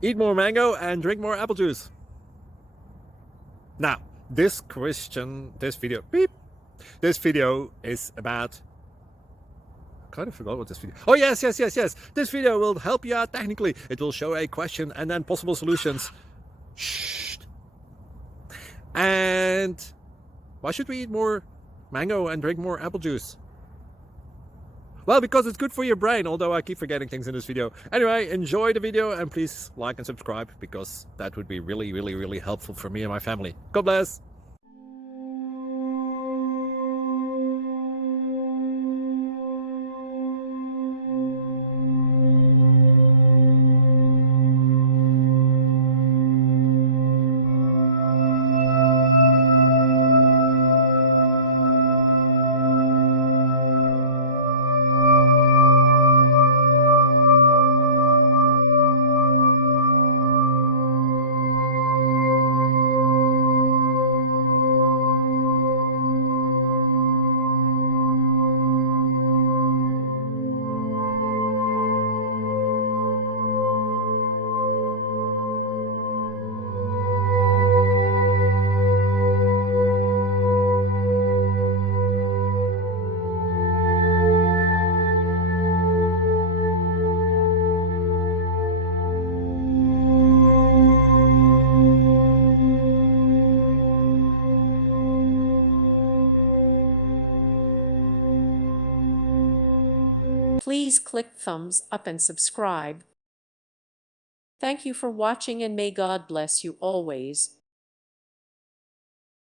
Eat more mango and drink more apple juice. Now, this video is about, I kind of forgot what this video. Oh, yes. This video will help you out technically. It will show a question and then possible solutions. Shh. And why should we eat more mango and drink more apple juice? Well, because it's good for your brain, although I keep forgetting things in this video. Anyway, enjoy the video and please like and subscribe, because that would be really helpful for me and my family. God bless! Please click thumbs up and subscribe. Thank you for watching and may God bless you always.